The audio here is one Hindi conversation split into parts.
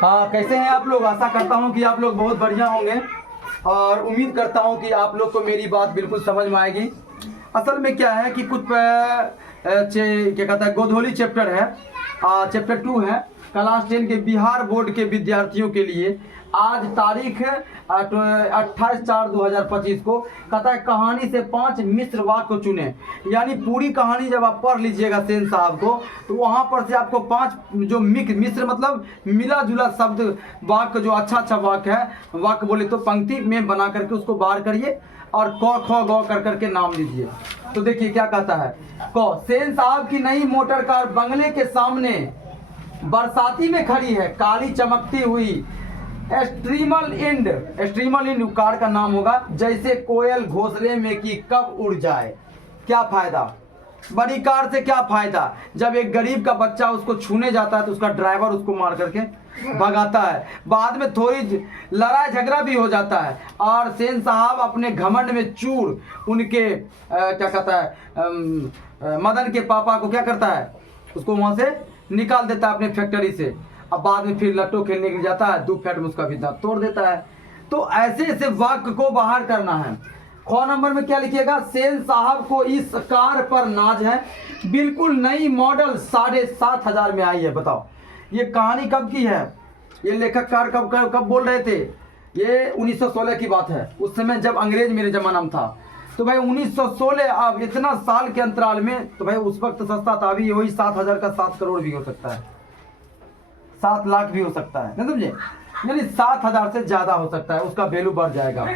हाँ, कैसे हैं आप लोग? आशा करता हूँ कि आप लोग बहुत बढ़िया होंगे और उम्मीद करता हूँ कि आप लोग को मेरी बात बिल्कुल समझ में आएगी। असल में क्या है कि कुछ क्या कहता है, गोधोली चैप्टर है, चैप्टर 2 है, क्लास 10 के बिहार बोर्ड के विद्यार्थियों के लिए। आज तारीख है 28/4/2025 को। कहता है कहानी से 5 मिश्र वाक्य को चुने। यानी पूरी कहानी जब आप पढ़ लीजिएगा सेन साहब को, तो वहाँ पर से आपको 5 जो मिश्र मतलब मिला जुला शब्द वाक्य, जो अच्छा वाक्य है, वाक्य बोले तो पंक्ति में बना करके उसको बाहर करिए और क ख ग कर करके नाम लीजिए। तो देखिए क्या कहता है। क, सेन साहब की नई मोटर कार बंगले के सामने बरसाती में खड़ी है, काली चमकती हुई। स्ट्रीमल इंड कार का नाम होगा। जैसे कोयल घोंसले में कि कब उड़ जाए। क्या फायदा, बड़ी कार से क्या फायदा? जब एक गरीब का बच्चा उसको छूने जाता है तो उसका ड्राइवर उसको मार करके भगाता है। बाद में थोड़ी लड़ाई झगड़ा भी हो जाता है और सेन साहब अपने घमंड में चूर उनके क्या कहता है मदन के पापा को क्या करता है, उसको वहां से निकाल देता है अपने फैक्ट्री से। अब बाद में फिर लट्टो खेलने के लिए जाता है, 2 फैट में उसका भी दांत तोड़ देता है। तो ऐसे ऐसे वाक्य को बाहर करना है। ख नंबर में क्या लिखिएगा, सेन साहब को इस कार पर नाज है, बिल्कुल नई मॉडल 7,500 में आई है। बताओ ये कहानी कब की है? ये लेखक कार कब बोल रहे थे? ये 1916 की बात है। उस समय जब अंग्रेज मेरे जमाना में था, तो भाई 1916, अब इतना साल के अंतराल में, तो भाई उस वक्त सस्ता था। अभी वही 7,000 का 7 करोड़ भी हो सकता है, 7 लाख भी हो सकता है, नहीं समझे? यानी 7,000 से ज्यादा हो सकता है, उसका वैल्यू बढ़ जाएगा।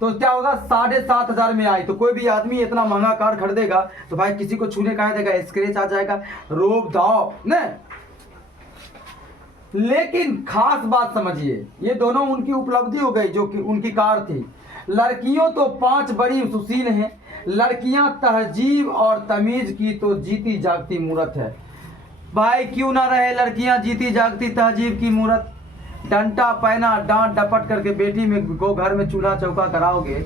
तो क्या होगा, 7,500 में आई। तो कोई भी आदमी इतना महंगा कार खरीदेगा तो भाई किसी को छूने का देगा, स्क्रैच आ जाएगा, रोब दाव न। लेकिन खास बात समझिए, ये दोनों उनकी उपलब्धि हो गई जो कि उनकी कार थी। लड़कियों तो 5 बड़ी सुशील हैं, लड़कियां तहजीब और तमीज की तो जीती जागती मूरत है। भाई क्यों ना रहे लड़कियां जीती जागती तहजीब की मूरत। डंटा पैना डांट डपट करके बेटी में को घर में चूल्हा चौका कराओगे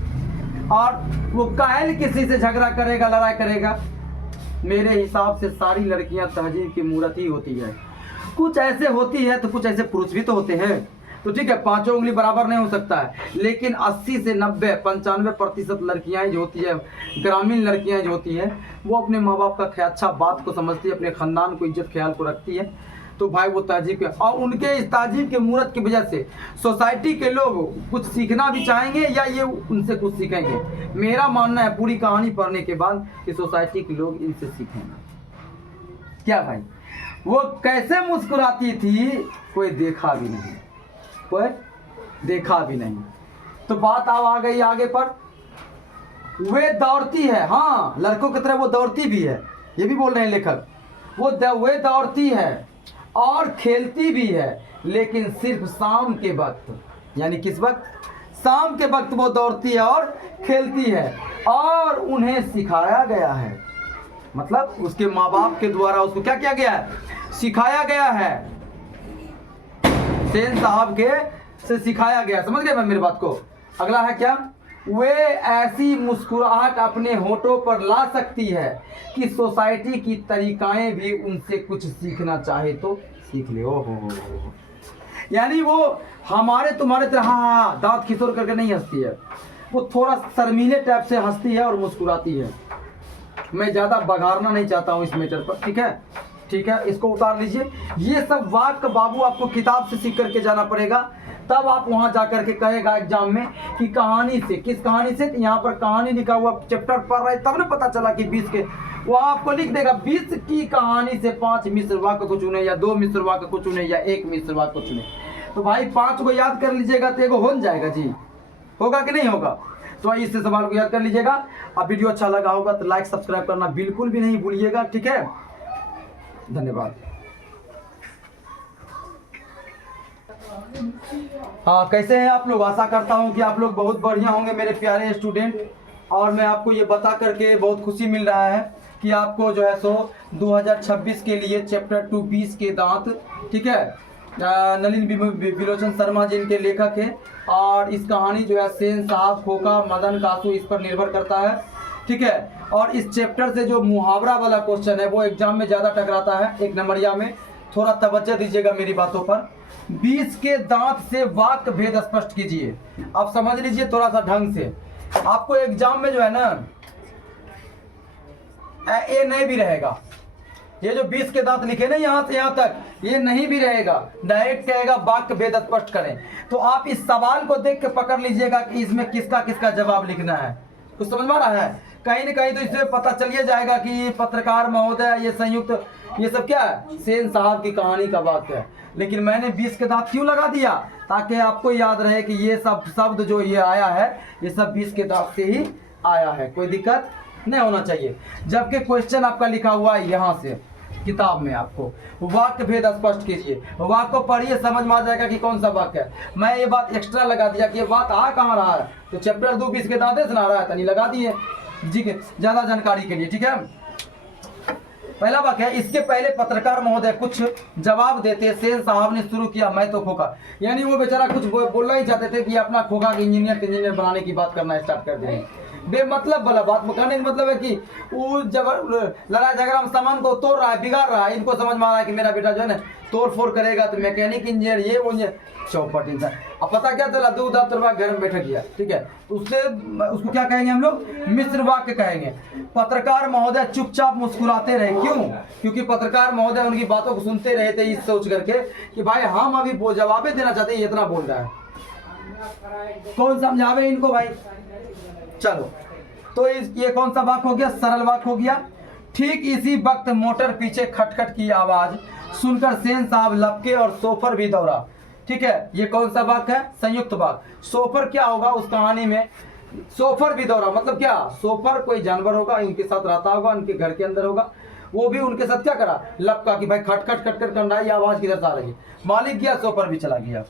और वो कायल किसी से झगड़ा करेगा, लड़ाई करेगा। मेरे हिसाब से सारी लड़कियां तहजीब की मूरत ही होती है। कुछ ऐसे होती है तो कुछ ऐसे पुरुष भी तो होते हैं। तो ठीक है, 5 उंगली बराबर नहीं हो सकता है, लेकिन 80 से 90 95% लड़कियां जो होती है, ग्रामीण लड़कियां जो होती है, वो अपने माँ बाप का अच्छा बात को समझती है, अपने खानदान को इज्जत ख्याल को रखती है। तो भाई वो तहजीब के, और उनके इस तहजीब के मूरत की वजह से सोसाइटी के लोग कुछ सीखना भी चाहेंगे या ये उनसे कुछ सीखेंगे। मेरा मानना है पूरी कहानी पढ़ने के बाद कि सोसाइटी के लोग इनसे सीखेंगे। क्या भाई, वो कैसे मुस्कुराती थी, कोई देखा भी नहीं, कोई देखा भी नहीं। तो बात आ गई आगे पर, वे दौड़ती है। हाँ, लड़कों की तरह वो दौड़ती भी है, ये भी बोल रहे हैं लेखक। वे दौड़ती है और खेलती भी है, लेकिन सिर्फ शाम के वक्त। यानी किस वक्त? शाम के वक्त वो दौड़ती है और खेलती है, और उन्हें सिखाया गया है, मतलब उसके माँ बाप के द्वारा उसको क्या किया गया है? सिखाया गया है। सेन साहब के से सिखाया गया। समझ गए मेरी बात को? अगला है क्या, वे ऐसी मुस्कुराहट अपने होठों पर ला सकती है कि सोसाइटी की तरीकाएं भी उनसे कुछ सीखना चाहे तो सीख ले। ओ हो। यानी वो हमारे तुम्हारे तरह हाँ दांत खिसोर करके नहीं हंसती है, वो थोड़ा शर्मीले टाइप से हंसती है और मुस्कुराती है। मैं ज्यादा बघारना नहीं चाहता हूँ इस मैटर पर, ठीक है? ठीक है, इसको उतार लीजिए। ये सब वाक्य बाबू आपको किताब से सीख करके जाना पड़ेगा, तब आप वहां जाकर के कहेगा एग्जाम में कि कहानी से, किस कहानी से? यहाँ पर कहानी लिखा हुआ, चैप्टर पढ़ रहे तब ना पता चला कि 20 के, वहां आपको लिख देगा 20 की कहानी से 5 मिश्र वाक्य को चुने, या 2 मिश्र वाक्य को चुने, या 1 मिश्र वाक्य को चुने। तो भाई 5 को याद कर लीजिएगा तो एगो हो जाएगा जी, होगा कि नहीं होगा? तो इस सवाल को याद कर लीजिएगा। अब वीडियो अच्छा लगा होगा तो लाइक सब्सक्राइब करना बिल्कुल भी नहीं भूलिएगा, ठीक है? धन्यवाद। हाँ, कैसे हैं आप लोग? आशा करता हूं कि आप लोग बहुत बढ़िया होंगे मेरे प्यारे स्टूडेंट। और मैं आपको ये बता करके बहुत खुशी मिल रहा है कि आपको जो है सो 2026 के लिए चैप्टर 2 20 के दांत, ठीक है, नलिन विलोचन शर्मा जी इनके लेखक है। और इस कहानी जो है सेन साहब, खोका, मदन, कासू, इस पर निर्भर करता है ठीक है। और इस चैप्टर से जो मुहावरा वाला क्वेश्चन है वो एग्जाम में ज़्यादा टकराता है, 1 नंबरिया में। थोड़ा तवज्जो दीजिएगा मेरी बातों पर। 20 के दांत से वाक्य भेद स्पष्ट कीजिए। आप समझ लीजिए थोड़ा सा ढंग से। आपको एग्जाम में जो है ना ए नहीं भी रहेगा, ये जो 20 के दांत लिखे ना यहाँ से यहाँ तक, ये नहीं भी रहेगा, डायरेक्ट कहेगा वाक्य भेद स्पष्ट करें। तो आप इस सवाल को देख के पकड़ लीजिएगा कि इसमें किसका किसका जवाब लिखना है। कुछ समझ में आ रहा है? कहीं ना कहीं तो इसमें पता चलिए जाएगा कि ये पत्रकार महोदय, ये संयुक्त, ये सब क्या है, सेन साहब की कहानी का वाक्य है। लेकिन मैंने 20 के दांत क्यों लगा दिया? ताकि आपको याद रहे कि ये सब शब्द जो ये आया है ये सब 20 के दांत से ही आया है, कोई दिक्कत नहीं होना चाहिए। जबकि क्वेश्चन आपका लिखा हुआ है यहाँ से किताब में, आपको वाक्य भेद स्पष्ट कीजिए। वाक्य को पढ़िए, समझ में आ जाएगा कि कौन सा वाक्य है। मैं ये बात एक्स्ट्रा लगा दिया कि ये बात आ कहाँ रहा है, तो चैप्टर 2 20 के दांत से ना रहा है, तनी लगा दिए जी के ज्यादा जानकारी के लिए, ठीक है। पहला वाक्य है, इसके पहले पत्रकार महोदय कुछ जवाब देते सेन साहब ने शुरू किया, मैं तो खोखा। यानी वो बेचारा कुछ बोलना ही चाहते थे कि अपना खोखा के इंजीनियर बनाने की बात करना स्टार्ट कर दें। बेमतलब वाला बात कहने का मतलब है कि वो लड़ाई झगड़ा में सामान को तोड़ रहा है, बिगाड़ रहा है। इनको समझ में आ रहा है कि मेरा बेटा जो है ना तोड़ फोड़ करेगा तो मैकेनिक इंजीनियर, ये वो चौपट इंसान। अब पता क्या चला, 2 दफ्तर घर में बैठ गया, ठीक है। उससे उसको क्या कहेंगे हम लोग, मिश्र वाक्य कहेंगे। पत्रकार महोदय चुपचाप मुस्कुराते रहे, क्यों? क्योंकि पत्रकार महोदय उनकी बातों को सुनते रहे थे इस सोच करके कि भाई हम अभी जवाब देना चाहते हैं, इतना बोल रहा है, कौन समझावे इनको भाई। चलो, तो ये कौन सा वाक्य हो गया, सरल वाक्य हो गया। ठीक इसी वक्त मोटर पीछे खटखट की आवाज सुनकर सेन साहब लपके और सोफर भी दौड़ा, ठीक है। ये कौन सा वाक्य है, संयुक्त वाक्य। सोफर क्या होगा उस कहानी में, सोफर भी दौड़ा मतलब क्या, सोफर कोई जानवर होगा, उनके साथ रहता होगा, उनके घर के अंदर होगा, वो भी उनके साथ क्या करा, लपका कि भाई खटखट खटखट कर रहा है, आवाज किधर से आ रही है। मालिक गया, सोफर भी चला गया,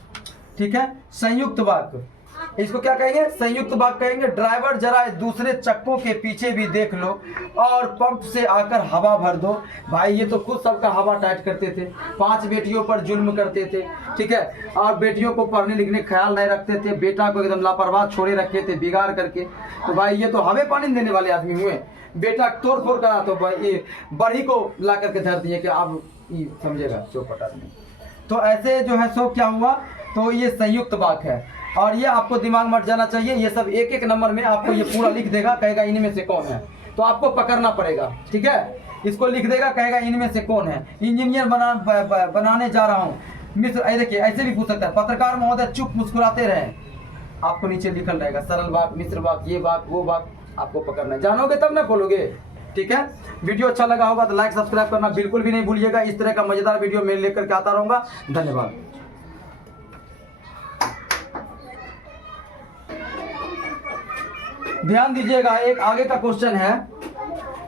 ठीक है। संयुक्त वाक्य, इसको क्या कहेंगे, संयुक्त वाक्य कहेंगे। ड्राइवर जरा दूसरे चक्कों के पीछे भी देख लो और पंप से आकर हवा भर दो। भाई ये तो खुद सबका हवा टाइट करते थे, 5 बेटियों पर जुल्म करते थे, ठीक है। और बेटियों को पढ़ने लिखने ख्याल नहीं रखते थे, बेटा को एकदम लापरवाह छोड़े रखे थे बिगाड़ करके। तो भाई ये तो हवे पानी देने वाले आदमी हुए। बेटा तोड़ फोड़ करा तो भाई ये बड़ी को ला करके धर दिए कि आप समझेगा चौपट आदमी। तो ऐसे जो है सो क्या हुआ, तो ये संयुक्त वाक्य है। और ये आपको दिमाग मत जाना चाहिए, ये सब 1-1 नंबर में आपको ये पूरा लिख देगा, कहेगा इनमें से कौन है, तो आपको पकड़ना पड़ेगा, ठीक है। इसको लिख देगा, कहेगा इनमें से कौन है, इंजीनियर बनाने जा रहा हूँ मिश्र। देखिए ऐसे भी पूछ सकता है, पत्रकार महोदय चुप मुस्कुराते रहे, आपको नीचे लिखल रहेगा सरल वाक्य, मिश्र वाक्य, ये वाक्य वो वाक्य आपको पकड़ना है, जानोगे तब ना बोलोगे, ठीक है। वीडियो अच्छा लगा होगा तो लाइक सब्सक्राइब करना बिल्कुल भी नहीं भूलिएगा। इस तरह का मजेदार वीडियो मैं लेकर के आता रहूंगा। धन्यवाद। ध्यान दीजिएगा, एक आगे का क्वेश्चन है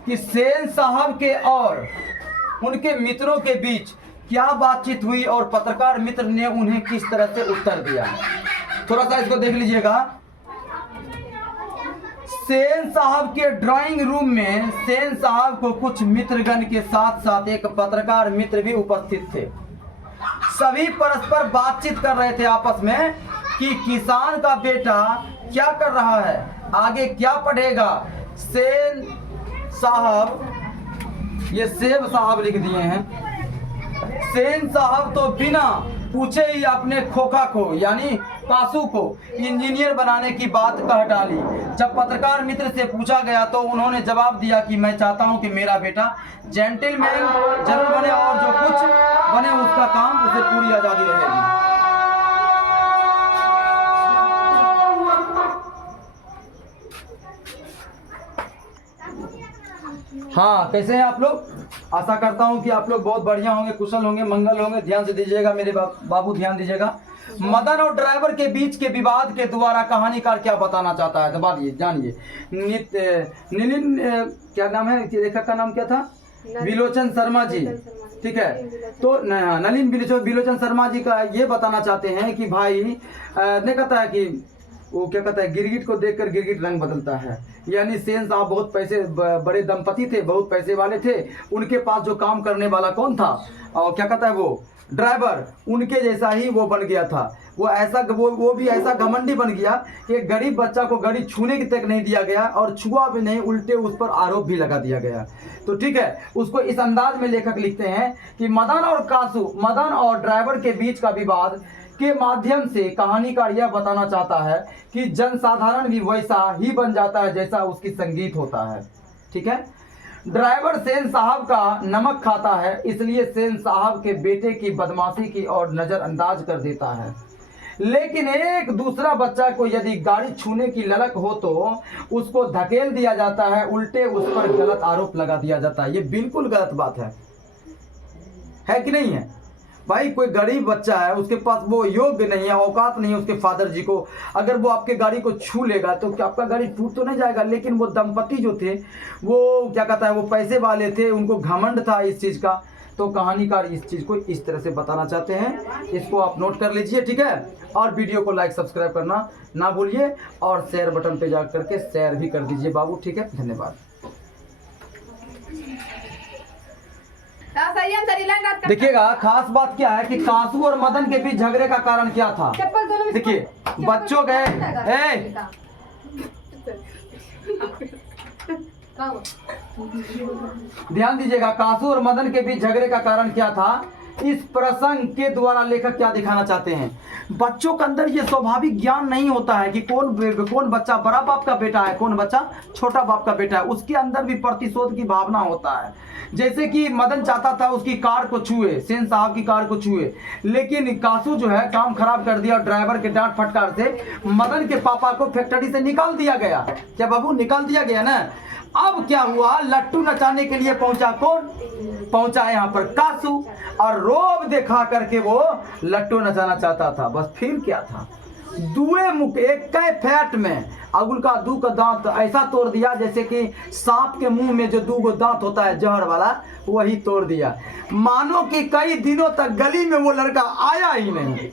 कि सेन साहब के और उनके मित्रों के बीच क्या बातचीत हुई और पत्रकार मित्र ने उन्हें किस तरह से उत्तर दिया। थोड़ा सा इसको देख लीजिएगा। सेन साहब के ड्राइंग रूम में सेन साहब को कुछ मित्रगण के साथ साथ एक पत्रकार मित्र भी उपस्थित थे। सभी परस्पर बातचीत कर रहे थे आपस में कि किसान का बेटा क्या कर रहा है, आगे क्या पढ़ेगा। सेन साहब, ये सेब साहब लिख दिए हैं, सेन साहब तो बिना पूछे ही अपने खोखा को यानी कासू को इंजीनियर बनाने की बात कह डाली। जब पत्रकार मित्र से पूछा गया तो उन्होंने जवाब दिया कि मैं चाहता हूं कि मेरा बेटा जेंटलमैन जरूर बने और जो कुछ बने उसका काम उसे पूरी आजादी रहेगी। हाँ, कैसे हैं आप लोग? आशा करता हूं कि आप लोग बहुत बढ़िया होंगे, कुशल होंगे, मंगल होंगे। ध्यान से दीजिएगा मेरे बाबू, ध्यान दीजिएगा। मदन और ड्राइवर के बीच के विवाद के द्वारा कहानीकार क्या बताना चाहता है, दबा दिए, जानिए। नीलिन क्या नाम है लेखक का, नाम क्या था? विलोचन शर्मा जी, ठीक है। तो नलिन विलोचन शर्मा जी का ये बताना चाहते हैं कि भाई ने कहता है कि वो क्या कहता है, गिरगिट को देखकर गिरगिट रंग बदलता है। यानी सेन साहब बहुत पैसे बड़े दंपति थे, बहुत पैसे वाले थे। उनके पास जो काम करने वाला कौन था, और क्या कहता है वो ड्राइवर, उनके जैसा ही वो बन गया था। वो ऐसा वो भी ऐसा घमंडी बन गया कि एक गरीब बच्चा को गाड़ी छूने की तक नहीं दिया गया, और छुआ भी नहीं, उल्टे उस पर आरोप भी लगा दिया गया। तो ठीक है, उसको इस अंदाज में लेखक लिखते हैं कि मदन और कासू, मदन और ड्राइवर के बीच का विवाद के माध्यम से कहानीकार यह बताना चाहता है कि जनसाधारण भी वैसा ही बन जाता है जैसा उसकी संगीत होता है। ठीक है, ड्राइवर सेन साहब का नमक खाता है, इसलिए सेन साहब के बेटे की बदमाशी की ओर नजरअंदाज कर देता है। लेकिन एक दूसरा बच्चा को यदि गाड़ी छूने की ललक हो तो उसको धकेल दिया जाता है, उल्टे उस पर गलत आरोप लगा दिया जाता है। ये बिल्कुल गलत बात है कि नहीं है भाई? कोई गरीब बच्चा है, उसके पास वो योग्य नहीं है, औकात नहीं है उसके फादर जी को, अगर वो आपके गाड़ी को छू लेगा तो क्या आपका गाड़ी टूट तो नहीं जाएगा? लेकिन वो दंपति जो थे, वो क्या कहता है, वो पैसे वाले थे, उनको घमंड था इस चीज़ का। तो कहानीकार इस चीज़ को इस तरह से बताना चाहते हैं, इसको आप नोट कर लीजिए। ठीक है, और वीडियो को लाइक सब्सक्राइब करना ना भूलिए, और शेयर बटन पे जा करके शेयर भी कर दीजिए बाबू। ठीक है, धन्यवाद। देखिएगा, खास बात क्या है कि कासू और मदन के बीच झगड़े का कारण क्या था। देखिए, बच्चों गए ध्यान दीजिएगा, कासू और मदन के बीच झगड़े का कारण क्या था, इस प्रसंग के द्वारा लेखक क्या दिखाना चाहते हैं। बच्चों के अंदर ये स्वाभाविक ज्ञान नहीं होता है कि कौन बच्चा बड़ा बाप का बेटा है, कौन बच्चा छोटा बाप का बेटा है। उसके अंदर भी प्रतिशोध की भावना होता है। जैसे कि मदन चाहता था उसकी कार को छुए, सेन साहब की कार को छुए, लेकिन कासू जो है काम खराब कर दिया, और ड्राइवर के डांट फटकार से मदन के पापा को फैक्ट्री से निकाल दिया गया। क्या बाबू, निकाल दिया गया ना? अब क्या हुआ, लट्टू नचाने के लिए पहुंचा कौन? पहुंचा यहाँ पर कासू, और रोब दिखा करके वो लट्टू नचाना चाहता था। बस फिर क्या था, दुए मुख एक कै फैट में अगुल का दू का दांत ऐसा तोड़ दिया जैसे कि सांप के मुंह में जो 2 दांत होता है जहर वाला, वही तोड़ दिया। मानो कि कई दिनों तक गली में वो लड़का आया ही नहीं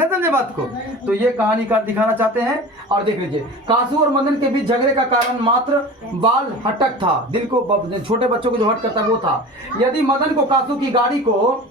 समझे बात को। तो ये कहानीकार दिखाना चाहते हैं। और देख लीजिए, कासू और मदन के बीच झगड़े का कारण मात्र बाल हटक था, दिल को, छोटे बच्चों को जो हट करता वो था। यदि मदन को कासू की गाड़ी को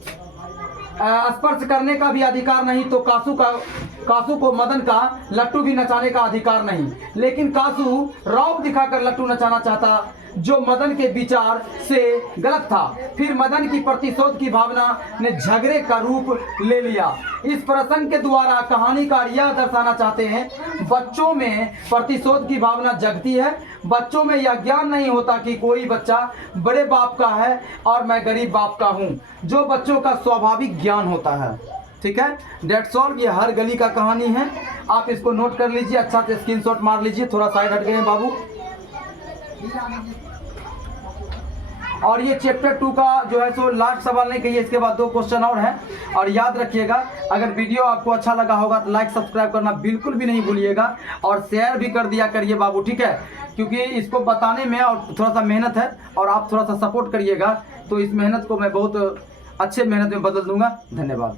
स्पर्श करने का भी अधिकार नहीं, तो कासू को मदन का लट्टू भी नचाने का अधिकार नहीं। लेकिन कासू रौब दिखाकर लट्टू नचाना चाहता, जो मदन के विचार से गलत था। फिर मदन की प्रतिशोध की भावना ने झगड़े का रूप ले लिया। इस प्रसंग के द्वारा कहानीकार यह दर्शाना चाहते हैं, बच्चों में प्रतिशोध की भावना जगती है। बच्चों में यह ज्ञान नहीं होता कि कोई बच्चा बड़े बाप का है और मैं गरीब बाप का हूँ, जो बच्चों का स्वाभाविक ज्ञान होता है। ठीक है, डेट्स ऑल। ये हर गली का कहानी है, आप इसको नोट कर लीजिए, अच्छा से स्क्रीनशॉट मार लीजिए। थोड़ा साइड हट गए हैं बाबू। और ये चैप्टर 2 का जो है सो लास्ट सवाल नहीं कहिए, इसके बाद 2 क्वेश्चन और हैं। और याद रखिएगा, अगर वीडियो आपको अच्छा लगा होगा तो लाइक सब्सक्राइब करना बिल्कुल भी नहीं भूलिएगा, और शेयर भी कर दिया करिए बाबू। ठीक है, क्योंकि इसको बताने में और थोड़ा सा मेहनत है, और आप थोड़ा सा सपोर्ट करिएगा तो इस मेहनत को मैं बहुत अच्छे मेहनत में बदल दूंगा। धन्यवाद।